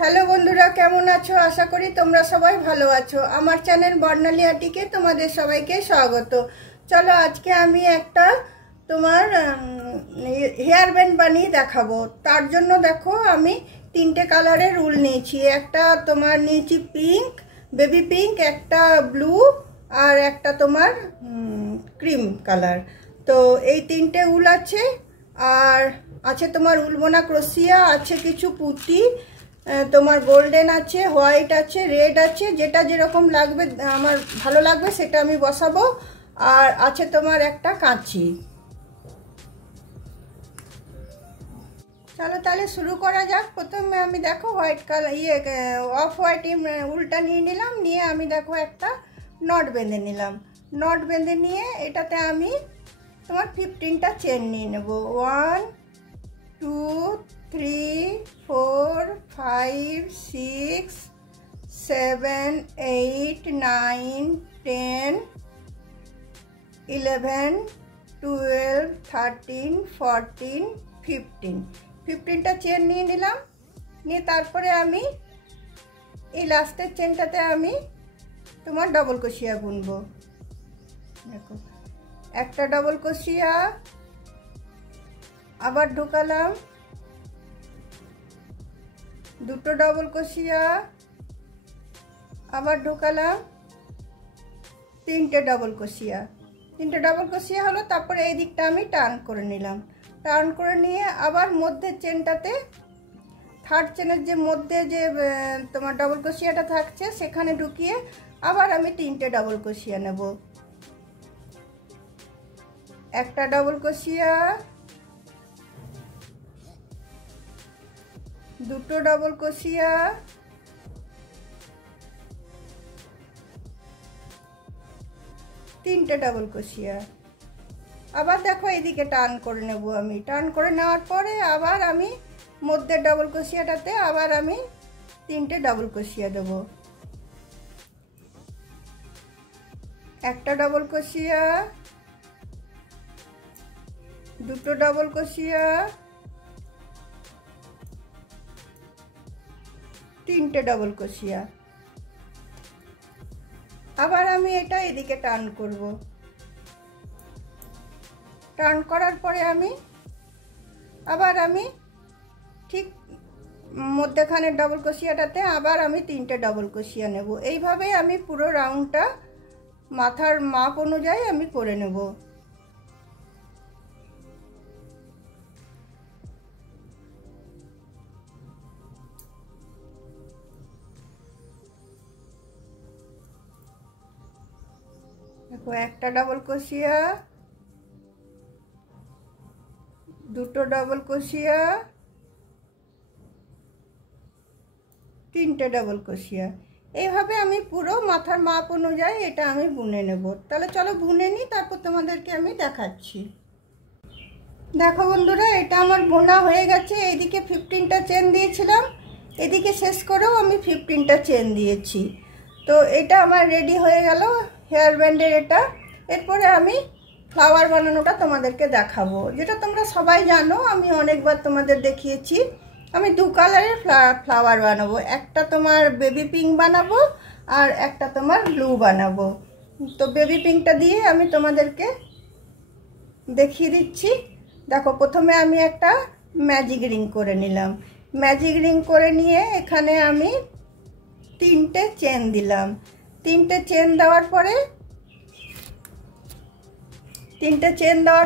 Hello বন্ধুরা, কেমন আছো? আশা করি তোমরা সবাই ভালো আছো। আমার চ্যানেল বর্ণালী আর্টিকে তোমাদের সবাইকে স্বাগত। চলো আজকে আমি একটা তোমার হেয়ার ব্যান্ড বানিয়ে দেখাবো। তার জন্য দেখো আমি তিনটে কালারের উল নিয়েছি। একটা তোমার নিয়েছি পিঙ্ক, বেবি পিঙ্ক, একটা ব্লু আর একটা তোমার ক্রিম কালার। তো এই তিনটে উল আছে। আর আছে তোমার উলবোনা ক্রোশিয়া, আছে কিছু পুঁতি, তোমার গোল্ডেন আছে, হোয়াইট আছে, রেড আছে, যেটা যেরকম লাগবে আমার ভালো লাগবে সেটা আমি বসাবো। আর আছে তোমার একটা কাঁচি। চলো তাহলে শুরু করা যাক। প্রথমে আমি দেখো হোয়াইট কালার অফ হোয়াইট উলটা নিয়ে নিলাম। নিয়ে আমি দেখো একটা নট বেঁধে নিলাম। নট বেঁধে নিয়ে এটাতে আমি তোমার 15টা চেন নিয়ে নেব। 1 2 3 4 5 6 7 8 9 10 11 12 13 14 15টা চেন নিয়ে নিলাম। নিয়ে তারপরে আমি এই লাস্টের চেনটাতে আমি তোমার ডবল ক্রোশিয়া বুনবো। দেখো একটা ডবল ক্রোশিয়া, আবার ঢোকালাম, দুটো ডবল ক্রোশিয়া, আবার ঢোকালাম, তিনটে ডবল ক্রোশিয়া। তিনটে ডবল ক্রোশিয়া হলো। তারপরে এই দিকটা আমি টার্ন করে নিলাম। টার্ন করে নিয়ে আবার মধ্যের চেনটাতে, থার্ড চেনের যে মধ্যে যে তোমার ডবল ক্রোশিয়াটা থাকছে সেখানে ঢুকিয়ে আবার আমি তিনটে ডবল ক্রোশিয়া নেব। একটা ডবল ক্রোশিয়া, দুটো ডবল ক্রোশিয়া, তিনটে ডবল ক্রোশিয়া। আবার দেখো এইদিকে টার্ন করে নেব। আমি টার্ন করে নেওয়ার পরে আবার আমি মধ্যে ডবল ক্রোশিয়াটাতে আবার আমি তিনটে ডবল ক্রোশিয়া দেব। একটা ডবল ক্রোশিয়া, দুটো ডবল ক্রোশিয়া, তিনটে ডবল ক্রোশিয়া। আবার আমি এটা এদিকে টার্ন করব। টার্ন করার পরে আমি আবার ঠিক মধ্যখানের ডবল ক্রোশিয়াটাতে আবার আমি তিনটে ডবল ক্রোশিয়া নেব। এইভাবে আমি পুরো রাউন্ডটা মাথার মাপ অনুযায়ী আমি করে নেব। দেখো একটা ডবল ক্রোশিয়া, দুটো ডবল ক্রোশিয়া, তিনটে ডবল ক্রোশিয়া। এইভাবে আমি পুরো মাথার মাপ অনুযায়ী এটা আমি বুনে নেব। তাহলে চলো বুনে নিই, তারপর তোমাদেরকে আমি দেখাচ্ছি। দেখো বন্ধুরা, এটা আমার বোনা হয়ে গেছে। এইদিকে 15টা চেন দিয়েছিলাম, এদিকে শেষ করেও আমি 15টা চেন দিয়েছি। তো এটা আমার রেডি হয়ে গেল হেয়ার ব্যান্ডের এটা। এরপরে আমি ফ্লাওয়ার বানানোটা তোমাদেরকে দেখাবো, যেটা তোমরা সবাই জানো, আমি অনেকবার তোমাদের দেখিয়েছি। আমি দু কালারের ফ্লাওয়ার বানাবো। একটা তোমার বেবি পিঙ্ক বানাবো আর একটা তোমার ব্লু বানাবো। তো বেবি পিঙ্কটা দিয়ে আমি তোমাদেরকে দেখিয়ে দিচ্ছি। দেখো প্রথমে আমি একটা ম্যাজিক রিং করে নিলাম। ম্যাজিক রিং করে নিয়ে এখানে আমি তিনটে চেন দিলাম। তিনটে চেন দেওয়ার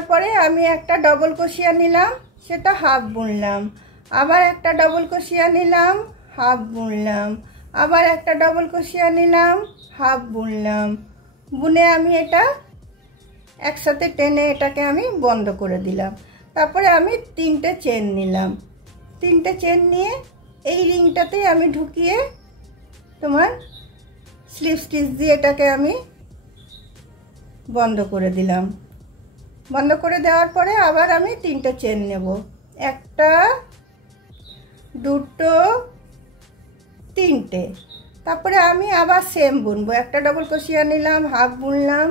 পরে আমি একটা ডবল ক্রোশিয়া নিলাম, সেটা হাফ বুনলাম। আবার একটা ডবল ক্রোশিয়া নিলাম, হাফ বুনলাম। আবার একটা ডবল ক্রোশিয়া নিলাম, হাফ বুনলাম। বুনে আমি এটা একসাথে টেনে এটাকে আমি বন্ধ করে দিলাম। তারপরে আমি তিনটে চেন নিলাম। তিনটে চেন নিয়ে এই রিংটাতেই আমি ঢুকিয়ে তোমার স্লিপ স্টিচ দিয়ে এটাকে আমি বন্ধ করে দিলাম। বন্ধ করে দেওয়ার পরে আবার আমি তিনটে চেন নেব। একটা, দুটো, তিনটে। তারপরে আমি আবার সেম বুনবো। একটা ডবল ক্রোশিয়া নিলাম, হাফ বুনলাম।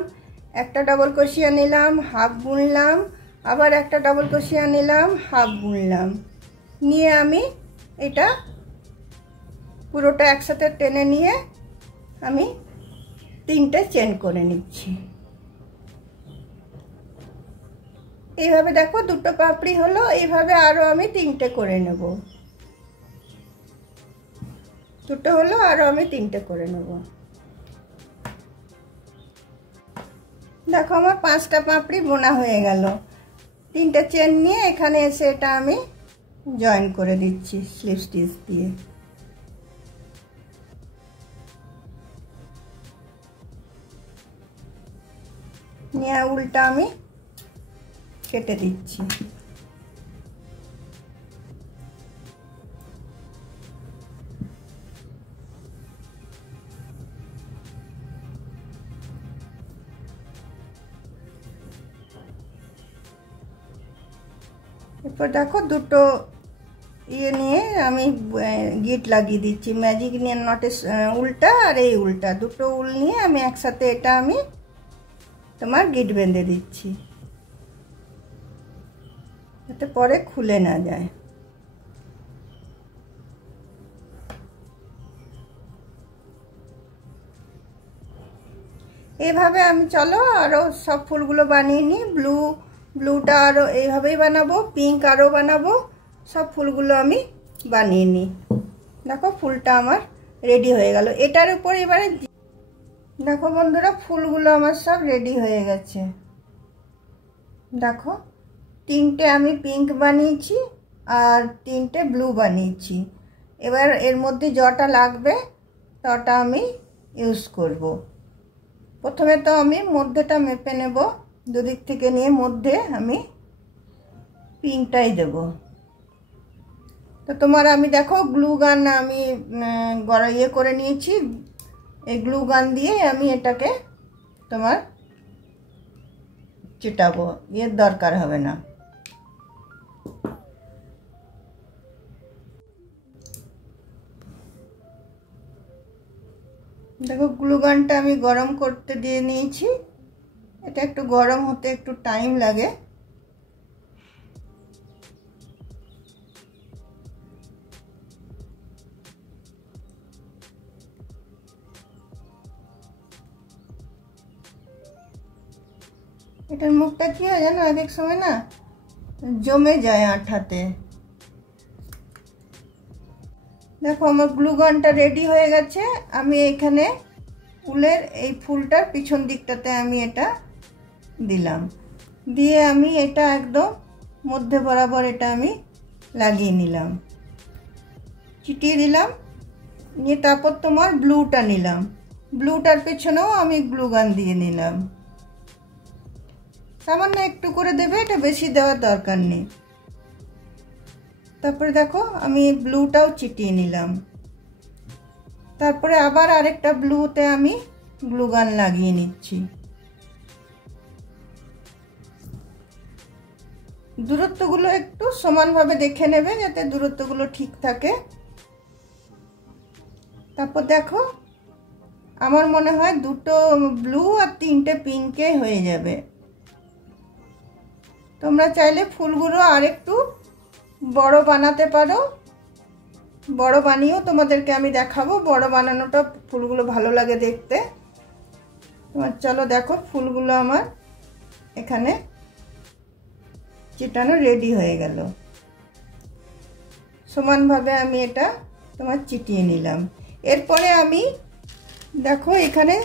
একটা ডবল ক্রোশিয়া নিলাম, হাফ বুনলাম। আবার একটা ডবল ক্রোশিয়া নিলাম, হাফ বুনলাম। নিয়ে আমি এটা পুরোটা একসাথে টেনে নিয়ে আমি 3টে চেন করে নিচ্ছি। এইভাবে দেখো 2টো পাপড়ি হলো, এইভাবে আরও আমি 3টে করে নেব। 2টো হলো, আরও আমি 3টে করে নেব। দেখো আমার 5টা পাপড়ি বোনা হয়ে গেল। 3টে চেন নিয়ে এখানে এসে এটা আমি জয়েন করে দিচ্ছি স্লিপ স্টিচ দিয়ে। নিয়ে উল্টা আমি কেটে দিচ্ছি। এরপর দেখো 2টো নিয়ে আমি গিট লাগিয়ে দিচ্ছি। ম্যাজিক নিয়ে নটের উল্টা আর এই উল্টা 2টো উল নিয়ে আমি একসাথে এটা আমি তোমার গিট বেঁধে দিচ্ছি, যাতে পরে খুলে না যায়। এইভাবে আমি চলো আরও সব ফুলগুলো বানিয়ে নিই। ব্লুটা আরও এইভাবেই বানাবো, পিঙ্ক আরও বানাবো, সব ফুলগুলো আমি বানিয়ে নিই। দেখো ফুলটা আমার রেডি হয়ে গেল। এটার উপর এবারে দেখো বন্ধুরা ফুলগুলো আমার সব রেডি হয়ে গেছে। দেখো 3টে আমি পিঙ্ক বানিয়েছি আর 3টে ব্লু বানিয়েছি। এবার এর মধ্যে যটা লাগবে তটা আমি ইউজ করব। প্রথমে তো আমি মধ্যেটা মেপে নেব, দুদিক থেকে নিয়ে মধ্যে আমি পিঙ্কটাই দেব। তো তোমার আমি দেখো গ্লু গান আমি ইয়ে করে নিয়েছি। এই গ্লু গান দিয়ে আমি এটাকে তোমার চিটাবো, এর দরকার হবে না। দেখো গ্লু গানটা আমি গরম করতে দিয়ে নিয়েছি। এটা একটু গরম হতে একটু টাইম লাগে। এটার মুখটা কি হয় জানো, এক এক সময় না জমে যায় আঠাতে। দেখো আমার গ্লু গানটা রেডি হয়ে গেছে। আমি এখানে ফুলের এই ফুলটার পিছন দিকটাতে আমি এটা দিলাম, দিয়ে আমি এটা একদম মধ্যে বরাবর এটা আমি লাগিয়ে নিলাম, চিটিয়ে দিলাম। নিয়ে তারপর তোমার ব্লুটা নিলাম, ব্লুটার পেছনেও আমি গ্লু গান দিয়ে নিলাম। সামান্য একটু করে দেবে, এটা বেশি দেওয়ার দরকার নেই। তারপরে দেখো আমি ব্লুটাও চিটিয়ে নিলাম। তারপরে আবার আরেকটা ব্লুতে আমি গ্লু গান লাগিয়ে নিচ্ছি। দূরত্বগুলো একটু সমানভাবে দেখে নেবে যাতে দূরত্বগুলো ঠিক থাকে। তারপর দেখো আমার মনে হয় 2টো ব্লু আর 3টে পিঙ্কে হয়ে যাবে। তোমরা চাইলে ফুলগুলো আরেকটু বড় বানাতে পারো, বড় বানিয়েও তোমাদেরকে আমি দেখাবো। বড় বানানোটা ফুলগুলো ভালো লাগে দেখতে। তোমার চলো দেখো ফুলগুলো আমার এখানে চিটানো রেডি হয়ে গেল। সমানভাবে আমি এটা তোমার চিটিয়ে নিলাম। এরপরে আমি দেখো এখানে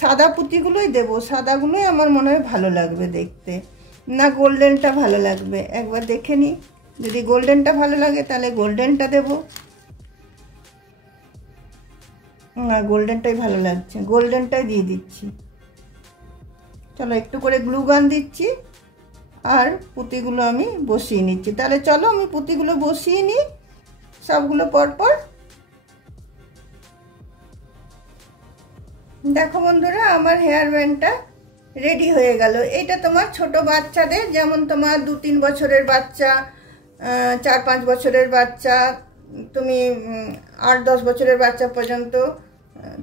সাদা পুঁতিগুলোই দেবো। সাদাগুলোই আমার মনে হয় ভালো লাগবে দেখতে, না গোল্ডেনটা ভালো লাগবে একবার দেখে নিই। যদি গোল্ডেনটা ভালো লাগে তাহলে গোল্ডেনটা দেবো। না গোল্ডেনটাই ভালো লাগছে, গোল্ডেনটাই দিয়ে দিচ্ছি। চলো একটু করে গ্লু গান দিচ্ছি আর পুঁতিগুলো আমি বসিয়ে নিচ্ছি। তাহলে চলো আমি পুঁতিগুলো বসিয়ে নিই সবগুলো পরপর। দেখো বন্ধুরা আমার হেয়ার ব্যান্ডটা রেডি হয়ে গেল। এটা তোমার ছোট বাচ্চাদের, যেমন তোমার 2-3 বছরের বাচ্চা, 4-5 বছরের বাচ্চা, তুমি 8-10 বছরের বাচ্চা পর্যন্ত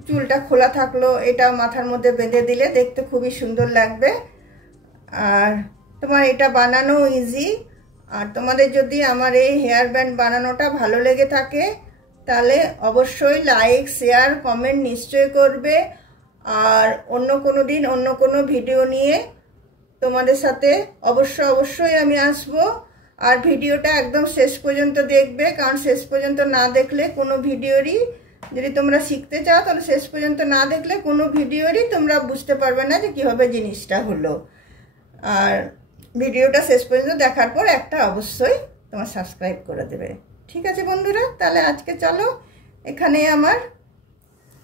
চুলটা খোলা থাকলো এটা মাথার মধ্যে বেঁধে দিলে দেখতে খুবই সুন্দর লাগবে। আর তোমার এটা বানানো ইজি। আর তোমাদের যদি আমার এই হেয়ার ব্যান্ড বানানোটা ভালো লেগে থাকে তাহলে অবশ্যই লাইক শেয়ার কমেন্ট নিশ্চয় করবে। আর অন্য কোনো দিন অন্য কোনো ভিডিও নিয়ে তোমাদের সাথে অবশ্যই আমি আসব। আর ভিডিওটা একদম শেষ পর্যন্ত দেখবে, কারণ শেষ পর্যন্ত না দেখলে কোনো ভিডিওরই, যদি তোমরা শিখতে চাও তাহলে শেষ পর্যন্ত না দেখলে কোনো ভিডিওরই তোমরা বুঝতে পারবে না যে কীভাবে জিনিসটা হলো। আর ভিডিওটা শেষ পর্যন্ত দেখার পর একটা অবশ্যই তোমার সাবস্ক্রাইব করে দেবে। ঠিক আছে বন্ধুরা, তাহলে আজকে চলো এখানে আমার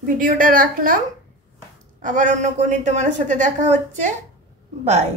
ভিডিওটা রাখলাম। আবার অন্য কোনো তোমাদের সাথে দেখা হচ্ছে। বাই।